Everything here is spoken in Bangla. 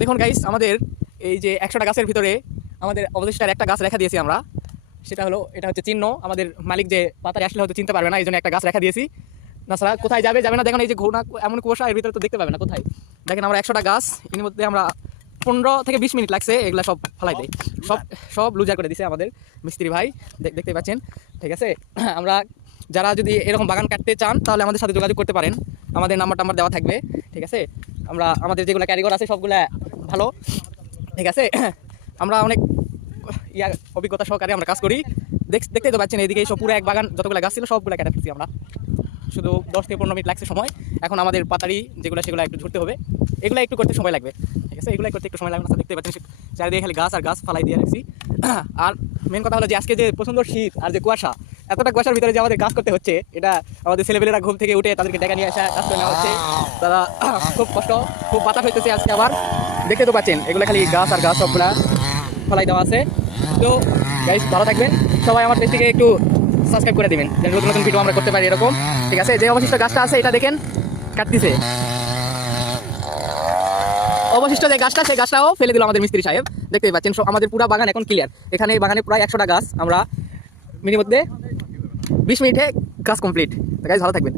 দেখুন গাইস, আমাদের এই যে 100টা গাছের ভিতরে আমাদের অবশিষ্টার একটা গাছ রেখা দিয়েছি আমরা। সেটা হলো, এটা হচ্ছে চিহ্ন। আমাদের মালিক যে পাতারে আসলে হয়তো চিনতে পারবে না, এই জন্য একটা গাছ রেখা দিয়েছি। তাছাড়া কোথায় যাবে যাবে না দেখুন, এই যে ঘোড়া এমন কুয়াশা, এর ভিতরে তো দেখতে পাবে না কোথায়। দেখেন আমরা 100টা গাছ, এর মধ্যে আমরা 15 থেকে 20 মিনিট লাগছে এগুলা সব ফেলাই দেয়। সব সব লুজার করে দিছে আমাদের মিস্ত্রি ভাই, দেখতেই পাচ্ছেন। ঠিক আছে, আমরা যারা যদি এরকম বাগান কাটতে চান তাহলে আমাদের সাথে যোগাযোগ করতে পারেন, আমাদের নাম্বার দেওয়া থাকবে। ঠিক আছে, আমরা আমাদের যেগুলো কারিগর আছে সবগুলা ভালো। ঠিক আছে, আমরা অনেক অভিজ্ঞতা সহকারে আমরা কাজ করি। দেখতেই তো পাচ্ছেন, এইদিকে সব পুরো এক বাগান যতগুলো গাছ ছিল সবগুলো কেটে ফেলছি আমরা। শুধু 10 থেকে 15 মিনিট লাগছে সময়। এখন আমাদের পাতারি যেগুলো সেগুলো একটু ঝরতে হবে, এগুলো একটু করতে সময় লাগবে। ঠিক আছে, এগুলো করতে একটু সময় লাগবে না। দেখতে পাচ্ছেন চারিদিকে খালি গাছ আর গাছ ফালাই দিয়ে রাখছি। আর মেন কথা হলো যে আজকে যে প্রচণ্ড শীত আর যে কুয়াশা, এতটা কুয়াশার ভিতরে যে আমাদের কাজ করতে হচ্ছে, এটা আমাদের ছেলেপেলেরা ঘুম থেকে উঠে তাদেরকে ডেকে নিয়ে আসা কাজ করে নেওয়া হচ্ছে। তারা খুব কষ্ট, খুব বাতাস হইতেছে আজকে আবার। দেখতে তো পাচ্ছেন এগুলো খালি গাছ আর গাছ সবগুলা ফলাই দেওয়া আছে। তো গাইস, ভালো থাকবেন সবাই। আমার পেজ থেকে একটু সাবস্ক্রাইব করে দিবেন যেন নতুন নতুন ভিডিও আমরা করতে পারি এরকম। ঠিক আছে, যে অবশিষ্ট গাছটা আছে এটা দেখেন কাটতেছে, অবশিষ্ট যে গাছটা সেই গাছটাও ফেলে দিল আমাদের মিস্ত্রি সাহেব। দেখতেই পাচ্ছেন আমাদের পুরো বাগান এখন ক্লিয়ার। এখানে বাগানে প্রায় 100টা গাছ আমরা মিনিমাম 20 মিনিটে কাজ কমপ্লিট। গাইস, ভালো থাকবেন।